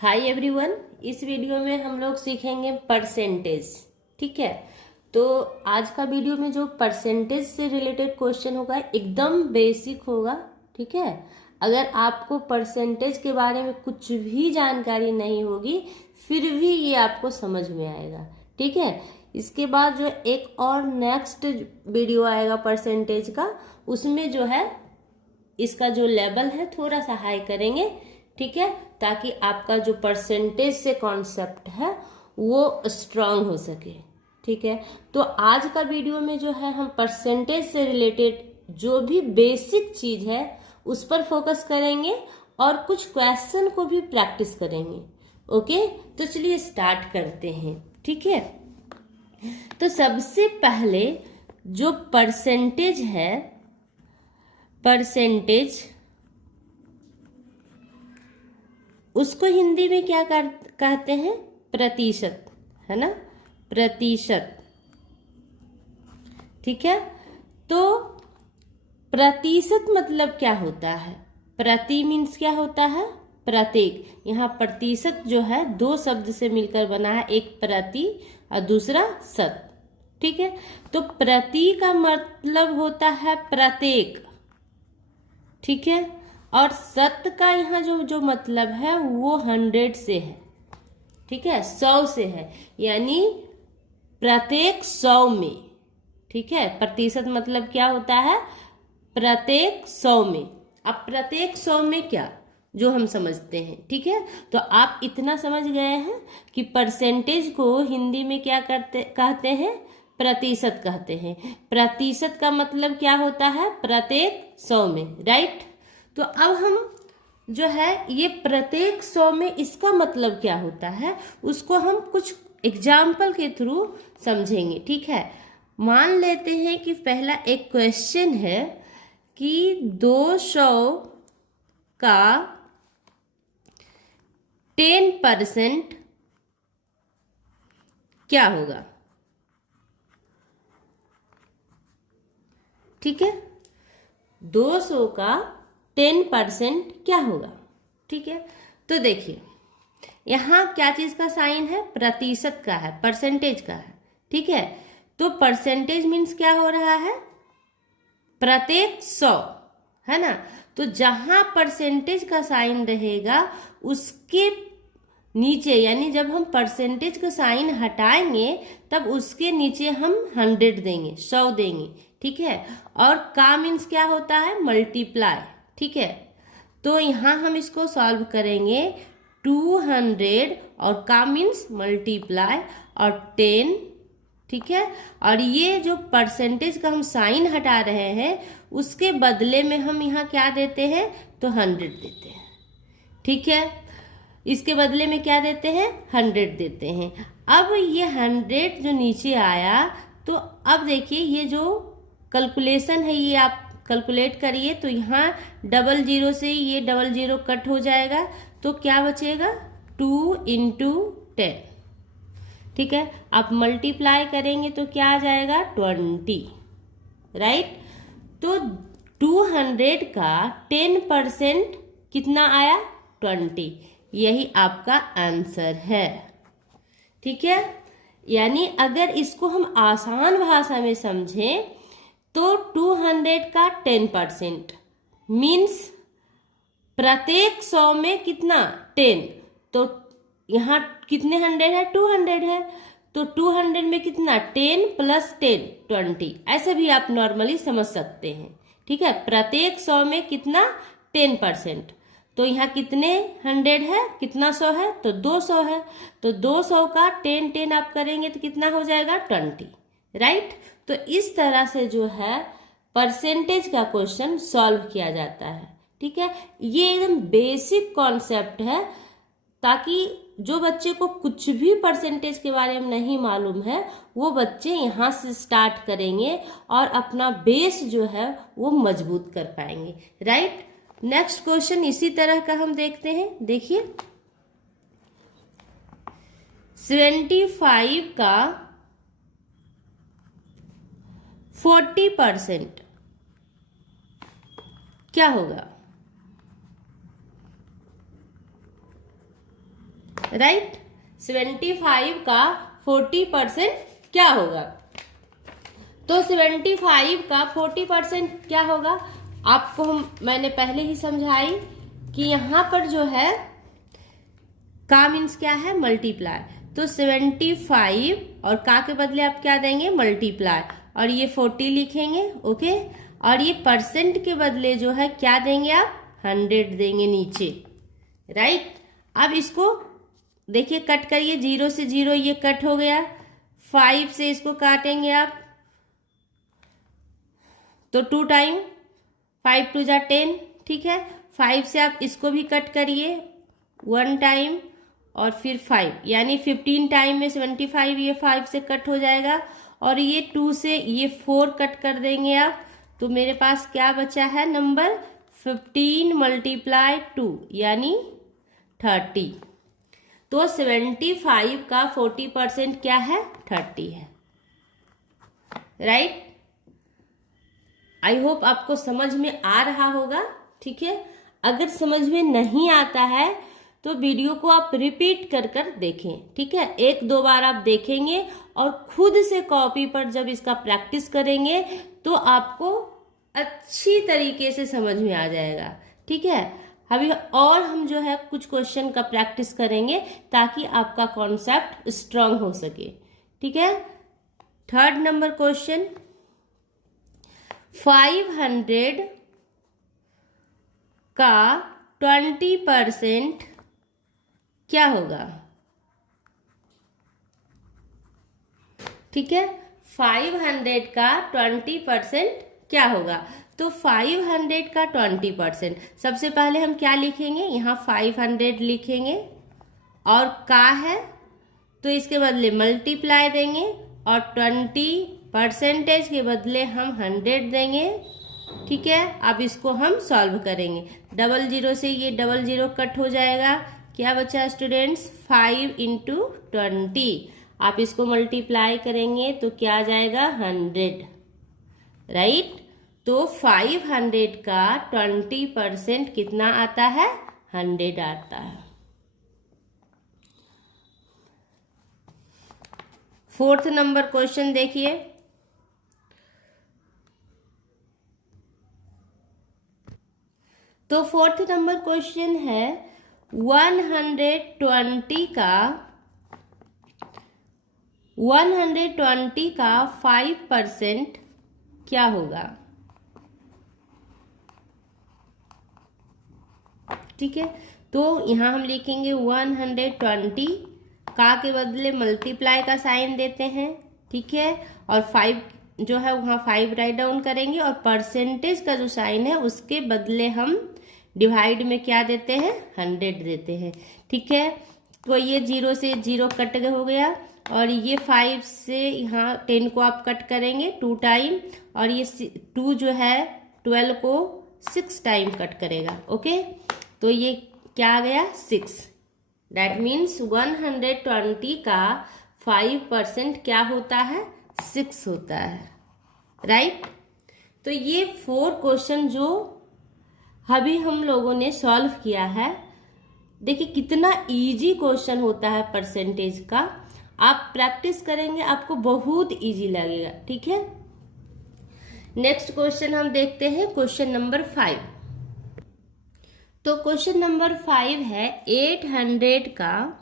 Hi everyone, इस video में हम लोग सीखेंगे परसेंटेज। ठीक है, तो आज का वीडियो में जो परसेंटेज से रिलेटेड क्वेश्चन होगा एकदम बेसिक होगा। ठीक है, अगर आपको परसेंटेज के बारे में कुछ भी जानकारी नहीं होगी फिर भी ये आपको समझ में आएगा। ठीक है, इसके बाद जो एक और नेक्स्ट वीडियो आएगा परसेंटेज का, उसमें जो है इसका जो लेवल है थोड़ा सा हाई करेंगे। ठीक है, ताकि आपका जो परसेंटेज से कॉन्सेप्ट है वो स्ट्रांग हो सके। ठीक है, तो आज का वीडियो में जो है हम परसेंटेज से रिलेटेड जो भी बेसिक चीज है उस पर फोकस करेंगे और कुछ क्वेश्चन को भी प्रैक्टिस करेंगे। ओके, तो चलिए स्टार्ट करते हैं। ठीक है, तो सबसे पहले जो परसेंटेज है, परसेंटेज उसको हिंदी में क्या कहते हैं? प्रतिशत, है ना, प्रतिशत। ठीक है, तो प्रतिशत मतलब क्या होता है? प्रति मीन्स क्या होता है? प्रत्येक। यहाँ प्रतिशत जो है दो शब्द से मिलकर बना है, एक प्रति और दूसरा शत। ठीक है, तो प्रति का मतलब होता है प्रत्येक। ठीक है, और शत का यहाँ जो मतलब है वो 100 से है। ठीक है, 100 से है, यानी प्रत्येक 100 में। ठीक है, प्रतिशत मतलब क्या होता है? प्रत्येक 100 में। अब प्रत्येक 100 में क्या, जो हम समझते हैं। ठीक है, तो आप इतना समझ गए हैं कि परसेंटेज को हिंदी में क्या कहते हैं? प्रतिशत कहते हैं। प्रतिशत का मतलब क्या होता है? प्रत्येक 100 में, राइट। तो अब हम जो है ये प्रत्येक 100 में इसका मतलब क्या होता है उसको हम कुछ एग्जाम्पल के थ्रू समझेंगे। ठीक है, मान लेते हैं कि पहला एक क्वेश्चन है कि 200 का 10% क्या होगा? ठीक है, 200 का 10% क्या होगा? ठीक है, तो देखिए यहाँ क्या चीज का साइन है? प्रतिशत का है, परसेंटेज का है। ठीक है, तो परसेंटेज मीन्स क्या हो रहा है? प्रत्येक 100, है ना। तो जहां परसेंटेज का साइन रहेगा उसके नीचे, यानी जब हम परसेंटेज का साइन हटाएंगे तब उसके नीचे हम 100 देंगे, 100 देंगे। ठीक है, और का मीन्स क्या होता है? मल्टीप्लाई। ठीक है, तो यहाँ हम इसको सॉल्व करेंगे। 200 और का मीन्स मल्टीप्लाई और 10। ठीक है, और ये जो परसेंटेज का हम साइन हटा रहे हैं उसके बदले में हम यहाँ क्या देते हैं? तो 100 देते हैं। ठीक है, इसके बदले में क्या देते हैं? 100 देते हैं। अब ये 100 जो नीचे आया, तो अब देखिए ये जो कैलकुलेशन है ये आप कैलकुलेट करिए, तो यहाँ 00 से ये 00 कट हो जाएगा, तो क्या बचेगा? 2 × 10। ठीक है, आप मल्टीप्लाई करेंगे तो क्या आ जाएगा? 20, राइट। तो 200 का 10% कितना आया? 20। यही आपका आंसर है। ठीक है, यानी अगर इसको हम आसान भाषा में समझें तो 200 का 10% मीन्स प्रत्येक 100 में कितना? 10। तो यहाँ कितने 100 है? 200 है, तो 200 में कितना? 10 + 10 20। ऐसे भी आप नॉर्मली समझ सकते हैं। ठीक है, प्रत्येक 100 में कितना? 10%। तो यहाँ कितने 100 है, कितना 100 है? तो 200 है, तो 200 का 10 आप करेंगे तो कितना हो जाएगा? 20, राइट। तो इस तरह से जो है परसेंटेज का क्वेश्चन सॉल्व किया जाता है। ठीक है, ये एकदम बेसिक कॉन्सेप्ट है, ताकि जो बच्चे को कुछ भी परसेंटेज के बारे में नहीं मालूम है वो बच्चे यहाँ से स्टार्ट करेंगे और अपना बेस जो है वो मजबूत कर पाएंगे, राइट। नेक्स्ट क्वेश्चन इसी तरह का हम देखते हैं। देखिए 75 का 40% क्या होगा? राइट। 75 का 40% क्या होगा? तो 75 का 40% क्या होगा? आपको मैंने पहले ही समझाई कि यहाँ पर जो है का मीन्स क्या है? मल्टीप्लाई। तो 75 और का के बदले आप क्या देंगे? मल्टीप्लाई, और ये 40 लिखेंगे। ओके, और ये परसेंट के बदले जो है क्या देंगे आप? 100 देंगे नीचे। राइट। अब इसको देखिए कट करिए, 0 से 0 ये कट हो गया, 5 से इसको काटेंगे आप तो 2 टाइम 5 2 जा 10, ठीक है। 5 से आप इसको भी कट करिए 1 टाइम और फिर 5, यानी 15 टाइम में 75 ये 5 से कट हो जाएगा, और ये 2 से ये 4 कट कर देंगे आप, तो मेरे पास क्या बचा है नंबर? 15 मल्टीप्लाई 2 यानी 30। तो 75 का 40% क्या है? 30 है। राइट। आई होप आपको समझ में आ रहा होगा। ठीक है, अगर समझ में नहीं आता है तो वीडियो को आप रिपीट कर कर देखें। ठीक है, 1-2 बार आप देखेंगे और खुद से कॉपी पर जब इसका प्रैक्टिस करेंगे तो आपको अच्छी तरीके से समझ में आ जाएगा। ठीक है, अभी और हम जो है कुछ क्वेश्चन का प्रैक्टिस करेंगे ताकि आपका कॉन्सेप्ट स्ट्रांग हो सके। ठीक है, 3rd नंबर क्वेश्चन, 500 का 20% क्या होगा? ठीक है, 500 का 20% क्या होगा? तो 500 का 20%, सबसे पहले हम क्या लिखेंगे? यहाँ 500 लिखेंगे, और का है तो इसके बदले मल्टीप्लाई देंगे, और 20% के बदले हम 100 देंगे। ठीक है, अब इसको हम सॉल्व करेंगे। 00 से ये 00 कट हो जाएगा, क्या बचा स्टूडेंट्स? 5 × 20। आप इसको मल्टीप्लाई करेंगे तो क्या आ जाएगा? 100। राइट। तो 500 का 20% कितना आता है? 100 आता है। 4th नंबर क्वेश्चन देखिए, तो 4th नंबर क्वेश्चन है 120 का 5% क्या होगा? ठीक है, तो यहाँ हम लिखेंगे 120, का के बदले मल्टीप्लाई का साइन देते हैं। ठीक है, और 5 जो है वहाँ 5 राइट डाउन करेंगे, और परसेंटेज का जो साइन है उसके बदले हम डिवाइड में क्या देते हैं? 100 देते हैं। ठीक है, तो ये 0 से 0 कट हो गया, और ये 5 से यहाँ 10 को आप कट करेंगे 2 टाइम, और ये 2 जो है 12 को 6 टाइम कट करेगा। ओके, तो ये क्या आ गया? 6। दैट मीन्स 120 का 5% क्या होता है? 6 होता है। राइट। तो ये 4 क्वेश्चन जो अभी हम लोगों ने सॉल्व किया है, देखिए कितना इजी क्वेश्चन होता है परसेंटेज का। आप प्रैक्टिस करेंगे आपको बहुत इजी लगेगा। ठीक है, नेक्स्ट क्वेश्चन हम देखते हैं, क्वेश्चन नंबर 5। तो क्वेश्चन नंबर 5 है 800 का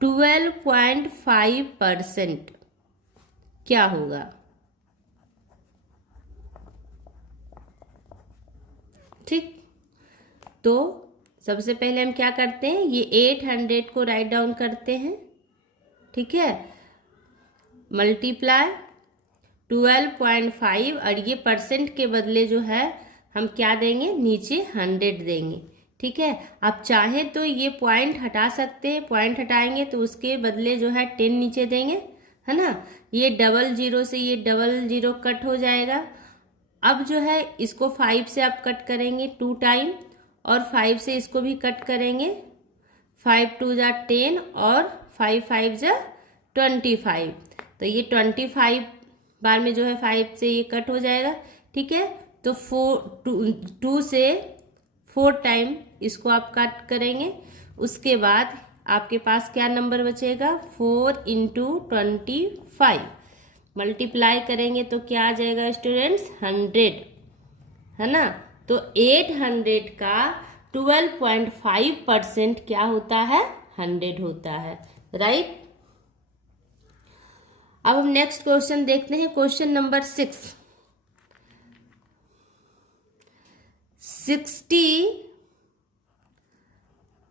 12.5% क्या होगा? ठीक, तो सबसे पहले हम क्या करते हैं? ये 800 को राइट डाउन करते हैं। ठीक है, मल्टीप्लाई 12.5, और ये परसेंट के बदले जो है हम क्या देंगे? नीचे 100 देंगे। ठीक है, आप चाहे तो ये पॉइंट हटा सकते हैं, पॉइंट हटाएंगे तो उसके बदले जो है 10 नीचे देंगे, है ना। ये 00 से ये 00 कट हो जाएगा। अब जो है इसको 5 से आप कट करेंगे 2 टाइम, और 5 से इसको भी कट करेंगे, 5 2 जा 10, और 5 5 जा 25। तो ये 25 बार में जो है 5 से ये कट हो जाएगा। ठीक है, तो 2 से 4 टाइम इसको आप कट करेंगे। उसके बाद आपके पास क्या नंबर बचेगा, 4 इंटू 25 मल्टीप्लाई करेंगे तो क्या आ जाएगा स्टूडेंट्स, 100, है ना। तो 800 का 12.5% क्या होता है, 100 होता है, राइट। अब हम नेक्स्ट क्वेश्चन देखते हैं, क्वेश्चन नंबर 6। 60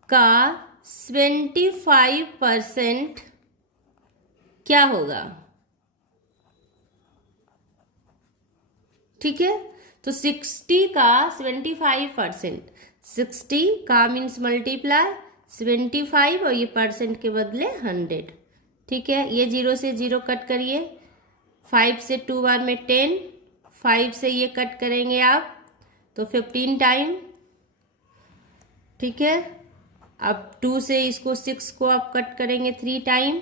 का 75% क्या होगा, ठीक है। तो 60 का 75%, 60 का मीन्स मल्टीप्लाई 75 और ये परसेंट के बदले 100, ठीक है। ये 0 से 0 कट करिए, 5 से 2 बार में 10, 5 से ये कट करेंगे आप तो 15 टाइम, ठीक है। अब 2 से इसको 6 को आप कट करेंगे 3 टाइम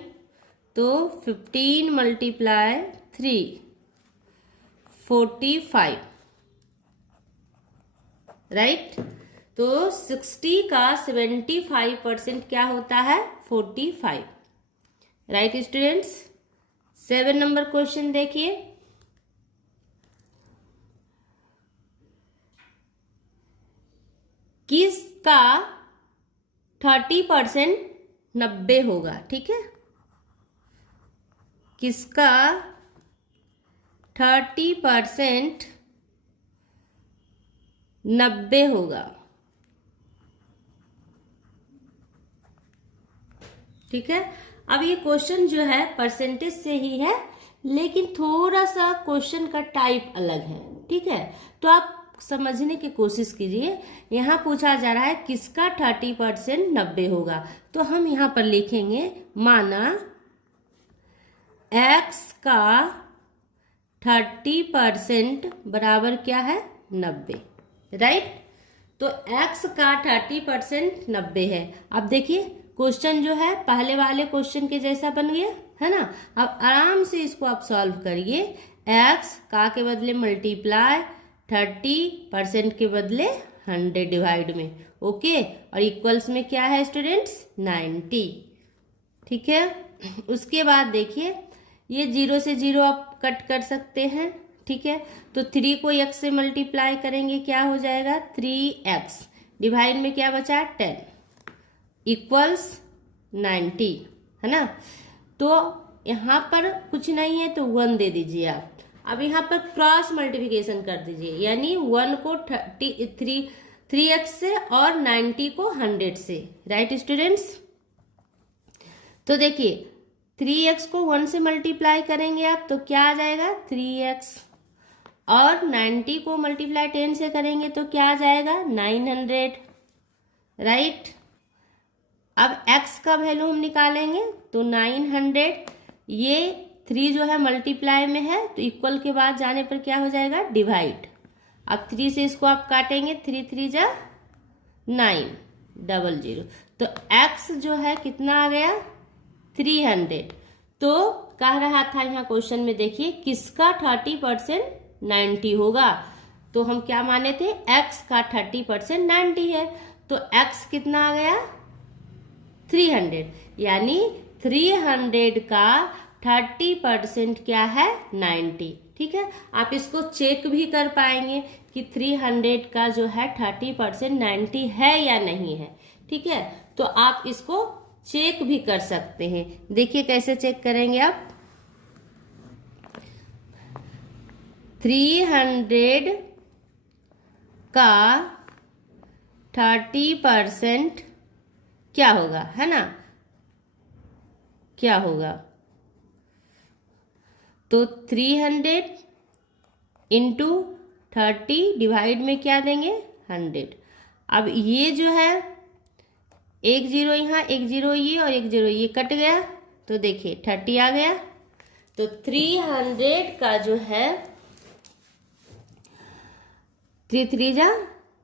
तो 15 मल्टीप्लाई 3, 45, राइट। तो 60 का 75% क्या होता है, 45, राइट स्टूडेंट्स। 7 नंबर क्वेश्चन देखिए, किसका 30% 90 होगा, ठीक है। किसका 30% 90 होगा, ठीक है। अब ये क्वेश्चन जो है परसेंटेज से ही है, लेकिन थोड़ा सा क्वेश्चन का टाइप अलग है, ठीक है। तो आप समझने की कोशिश कीजिए। यहाँ पूछा जा रहा है किसका 30% 90 होगा, तो हम यहाँ पर लिखेंगे माना x का 30% बराबर क्या है, 90, राइट। तो x का 30% 90 है। अब देखिए क्वेश्चन जो है पहले वाले क्वेश्चन के जैसा बन गया, है ना। अब आराम से इसको आप सॉल्व करिए। x का के बदले मल्टीप्लाई 30% के बदले 100 डिवाइड में, ओके। और इक्वल्स में क्या है स्टूडेंट्स, 90, ठीक है। उसके बाद देखिए ये 0 से 0 आप कट कर सकते हैं, ठीक है। तो 3 को x से मल्टीप्लाई करेंगे क्या हो जाएगा, 3x डिवाइड में क्या बचा, 10 इक्वल्स 90, है ना। तो यहाँ पर कुछ नहीं है तो 1 दे दीजिए आप। अब यहाँ पर क्रॉस मल्टीप्लिकेशन कर दीजिए, यानी 1 को 3x से और 90 को 100 से, राइट स्टूडेंट्स। तो देखिए 3x को 1 से मल्टीप्लाई करेंगे आप तो क्या आ जाएगा, 3x, और 90 को मल्टीप्लाई 10 से करेंगे तो क्या आ जाएगा, 900, राइट। अब x का वैल्यू हम निकालेंगे तो 900, ये 3 जो है मल्टीप्लाई में है तो इक्वल के बाद जाने पर क्या हो जाएगा, डिवाइड। अब 3 से इसको आप काटेंगे, 3 3 जा 900, तो x जो है कितना आ गया, 300। तो कह रहा था यहाँ क्वेश्चन में देखिए किसका 30% 90 होगा, तो हम क्या माने थे, x का 30% 90 है, तो x कितना आ गया, 300, यानी 300 का 30% क्या है, 90, ठीक है। आप इसको चेक भी कर पाएंगे कि 300 का जो है 30% 90 है या नहीं है, ठीक है। तो आप इसको चेक भी कर सकते हैं। देखिए कैसे चेक करेंगे आप, 300 का 30% क्या होगा, है ना, क्या होगा, तो 300 इंटू 30 डिवाइड में क्या देंगे, 100। अब ये जो है 1 0 यहाँ, 1 0 ये और 1 0 ये कट गया तो देखिए 30 आ गया। तो 300 का जो है 3 3 जा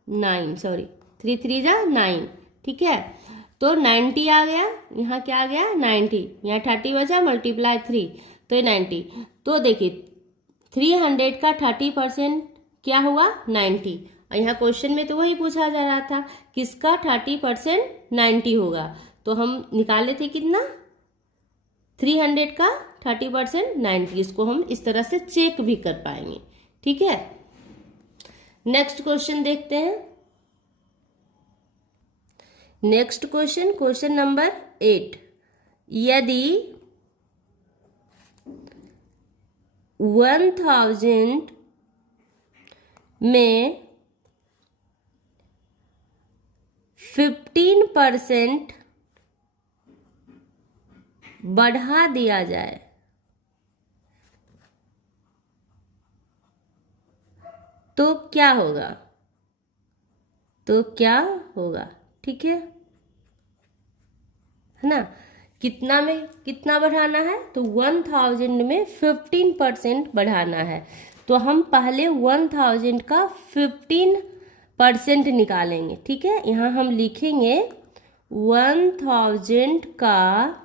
9, सॉरी 3 3 जा 9, ठीक है। तो 90 आ गया, यहाँ क्या आ गया, 90, यहाँ 30 बचा मल्टीप्लाई 3 तो 90। तो देखिए 300 का 30% क्या हुआ, 90, और यहाँ क्वेश्चन में तो वही पूछा जा रहा था, किसका 30% 90 होगा। तो हम निकाले थे कितना, 300 का 30% 90। इसको हम इस तरह से चेक भी कर पाएंगे। ठीक है, नेक्स्ट क्वेश्चन देखते हैं। Next question number 8। यदि 1000 में 15% बढ़ा दिया जाए तो क्या होगा, ठीक है ना। कितना में कितना बढ़ाना है, तो 1000 में 15% बढ़ाना है। तो हम पहले 1000 का 15% निकालेंगे। ठीक है, यहाँ हम लिखेंगे 1000 का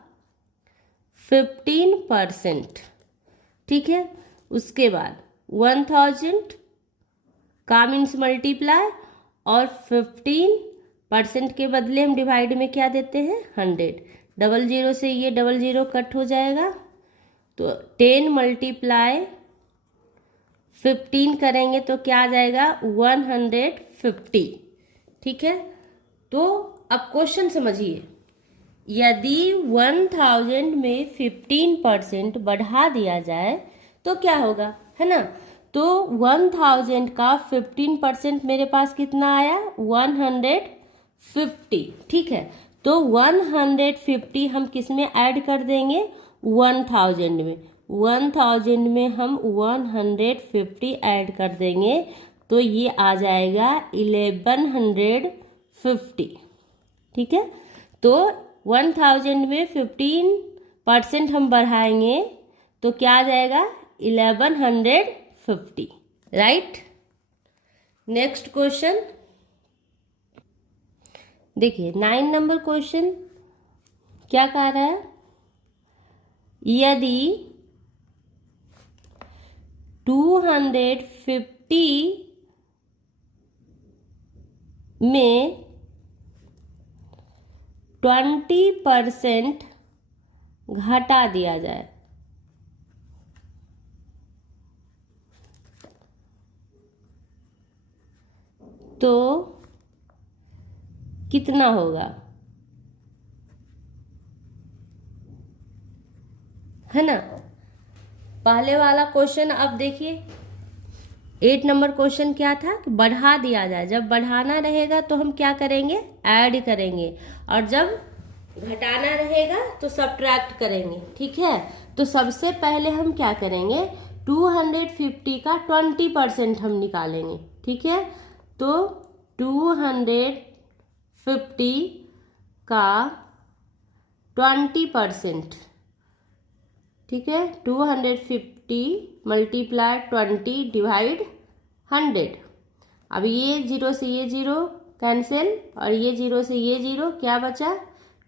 15%। ठीक है, उसके बाद 1000 का मीन्स मल्टीप्लाई, और 15% के बदले हम डिवाइड में क्या देते हैं, 100। 00 से ये 00 कट हो जाएगा, तो 10 मल्टीप्लाई 15 करेंगे तो क्या आ जाएगा, 150। ठीक है, तो अब क्वेश्चन समझिए। यदि 1000 में 15% बढ़ा दिया जाए तो क्या होगा, है ना। तो 1000 का 15% मेरे पास कितना आया, 150। ठीक है, तो 150 हम किस में ऐड कर देंगे, 1000 में। 1000 में हम 150 ऐड कर देंगे तो ये आ जाएगा 1150। ठीक है, तो 1000 में 15% हम बढ़ाएंगे तो क्या आ जाएगा, 1150। राइट। नेक्स्ट क्वेश्चन देखिए, 9 नंबर क्वेश्चन क्या कह रहा है। यदि 250 में 20% घटा दिया जाए तो कितना होगा, है ना। पहले वाला क्वेश्चन अब देखिए, 8 नंबर क्वेश्चन क्या था कि बढ़ा दिया जाए। जब बढ़ाना रहेगा तो हम क्या करेंगे, ऐड करेंगे, और जब घटाना रहेगा तो सब्ट्रैक्ट करेंगे। ठीक है, तो सबसे पहले हम क्या करेंगे, 250 का 20% हम निकालेंगे। ठीक है, तो 250 का 20%, ठीक है, 250 मल्टीप्लाई 20 डिवाइड 100। अब ये 0 से ये 0 कैंसिल, और ये 0 से ये 0, क्या बचा,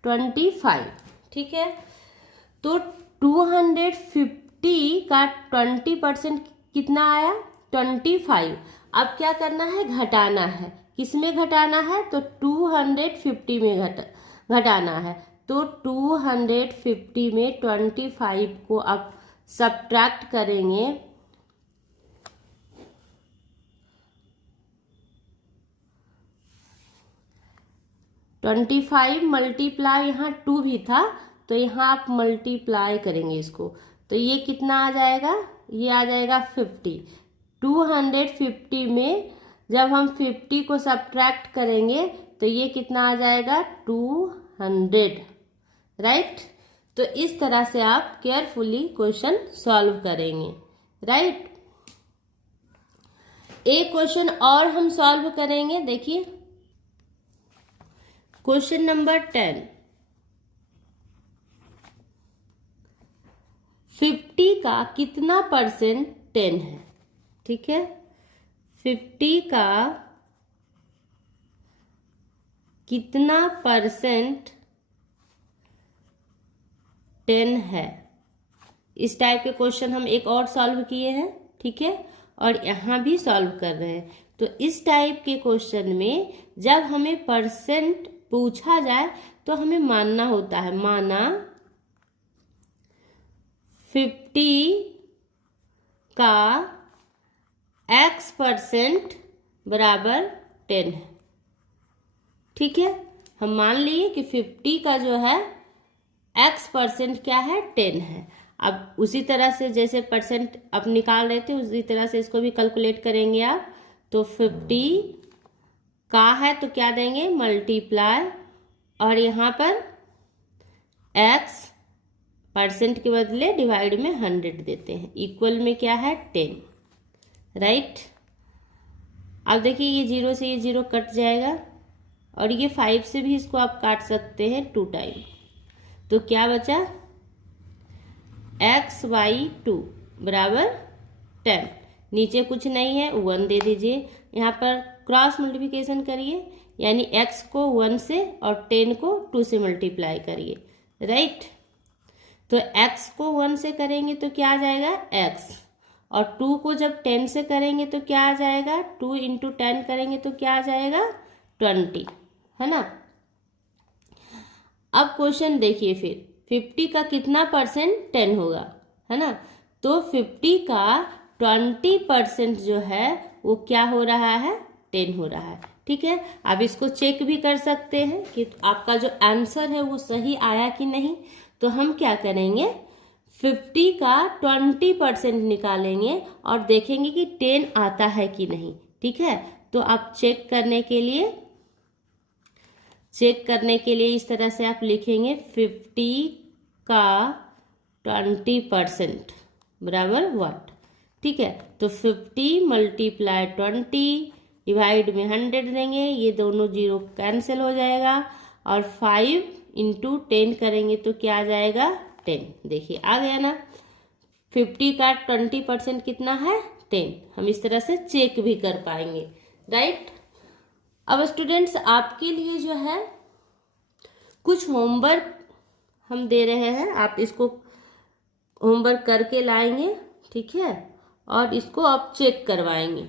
25। ठीक है, तो 250 का 20% कितना आया, 25। अब क्या करना है, घटाना है। किस में घटाना है, तो 250 में घटाना है। तो 250 में 25 को अब सब्ट्रैक्ट करेंगे, मल्टीप्लाई, यहाँ 2 भी था तो यहाँ आप मल्टीप्लाई करेंगे इसको, तो ये कितना आ जाएगा, ये आ जाएगा 50। 250 में जब हम 50 को सब्ट्रैक्ट करेंगे तो ये कितना आ जाएगा, 200। राइट। तो इस तरह से आप केयरफुली क्वेश्चन सॉल्व करेंगे। राइट। एक क्वेश्चन और हम सॉल्व करेंगे। देखिए क्वेश्चन नंबर 10। 50 का कितना परसेंट 10 है। ठीक है, 50 का कितना परसेंट 10 है। इस टाइप के क्वेश्चन हम एक और सॉल्व किए हैं। ठीक है, और यहाँ भी सॉल्व कर रहे हैं। तो इस टाइप के क्वेश्चन में जब हमें परसेंट पूछा जाए तो हमें मानना होता है, माना 50 का x% बराबर 10 है। ठीक है, हम मान लिए कि 50 का जो है x% क्या है, 10 है। अब उसी तरह से जैसे परसेंट आप निकाल रहे थे उसी तरह से इसको भी कैलकुलेट करेंगे आप। तो 50 का है तो क्या देंगे, मल्टीप्लाई, और यहाँ पर x% के बदले डिवाइड में 100 देते हैं, इक्वल में क्या है 10, राइट। अब देखिए ये 0 से ये 0 कट जाएगा और ये 5 से भी इसको आप काट सकते हैं 2 टाइम। तो क्या बचा, x/2 बराबर 10। नीचे कुछ नहीं है, 1 दे दीजिए। यहाँ पर क्रॉस मल्टीप्लिकेशन करिए, यानी x को 1 से और 10 को 2 से मल्टीप्लाई करिए, राइट। तो x को 1 से करेंगे तो क्या आ जाएगा x, और 2 को जब 10 से करेंगे तो क्या आ जाएगा, 2 × 10 करेंगे तो क्या आ जाएगा 20, है ना। अब क्वेश्चन देखिए, फिर 50 का कितना परसेंट 10 होगा, है ना। तो 50 का 20% जो है वो क्या हो रहा है, 10 हो रहा है। ठीक है, आप इसको चेक भी कर सकते हैं कि आपका जो आंसर है वो सही आया कि नहीं। तो हम क्या करेंगे, 50 का 20% निकालेंगे और देखेंगे कि 10 आता है कि नहीं। ठीक है, तो आप चेक करने के लिए इस तरह से आप लिखेंगे 50 का 20% बराबर व्हाट। ठीक है, तो 50 × 20 डिवाइड में 100 देंगे, ये दोनों 0 कैंसिल हो जाएगा, और 5 × 10 करेंगे तो क्या आ जाएगा 10। देखिए आ गया ना, 50 का 20% कितना है 10। हम इस तरह से चेक भी कर पाएंगे, राइट। अब स्टूडेंट्स आपके लिए जो है कुछ होमवर्क हम दे रहे हैं, आप इसको होमवर्क करके लाएंगे, ठीक है, और इसको आप चेक करवाएंगे।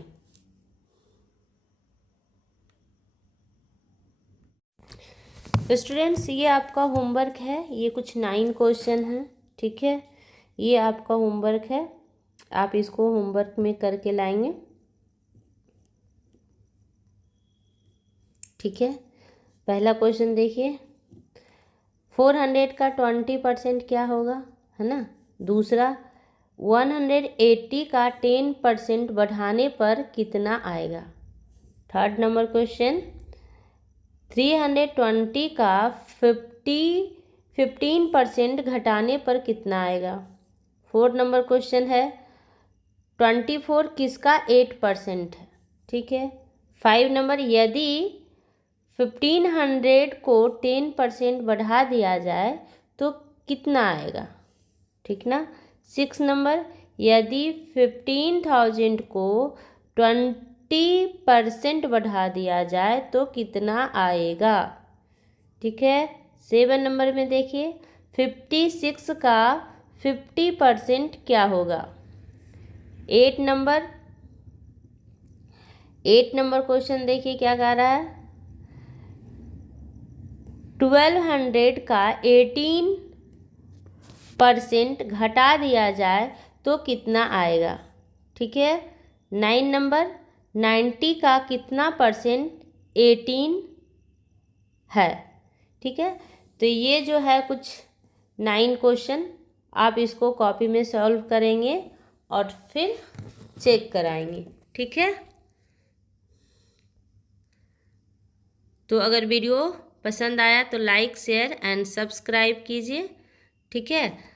तो स्टूडेंट्स ये आपका होमवर्क है, ये कुछ 9 क्वेश्चन हैं, ठीक है, ये आपका होमवर्क है, आप इसको होमवर्क में करके लाएंगे, ठीक है। पहला क्वेश्चन देखिए, 400 का 20% क्या होगा, है ना। दूसरा, 180 का 10% बढ़ाने पर कितना आएगा। थर्ड नंबर क्वेश्चन, 320 का 15% घटाने पर कितना आएगा। फोर्थ नंबर क्वेश्चन है, 24 किसका 8% है, ठीक है। 5 नंबर, यदि 1500 को 10% बढ़ा दिया जाए तो कितना आएगा, ठीक ना। 6 नंबर, यदि 15,000 को 20% बढ़ा दिया जाए तो कितना आएगा, ठीक है। 7 नंबर में देखिए, 56 का 50% क्या होगा। 8 नंबर क्वेश्चन देखिए क्या कह रहा है, 1200 का 18% घटा दिया जाए तो कितना आएगा, ठीक है। 9 नंबर, 90 का कितना परसेंट 18 है, ठीक है। तो ये जो है कुछ 9 क्वेश्चन, आप इसको कॉपी में सॉल्व करेंगे और फिर चेक कराएंगे, ठीक है। तो अगर वीडियो पसंद आया तो लाइक, शेयर एंड सब्सक्राइब कीजिए, ठीक है।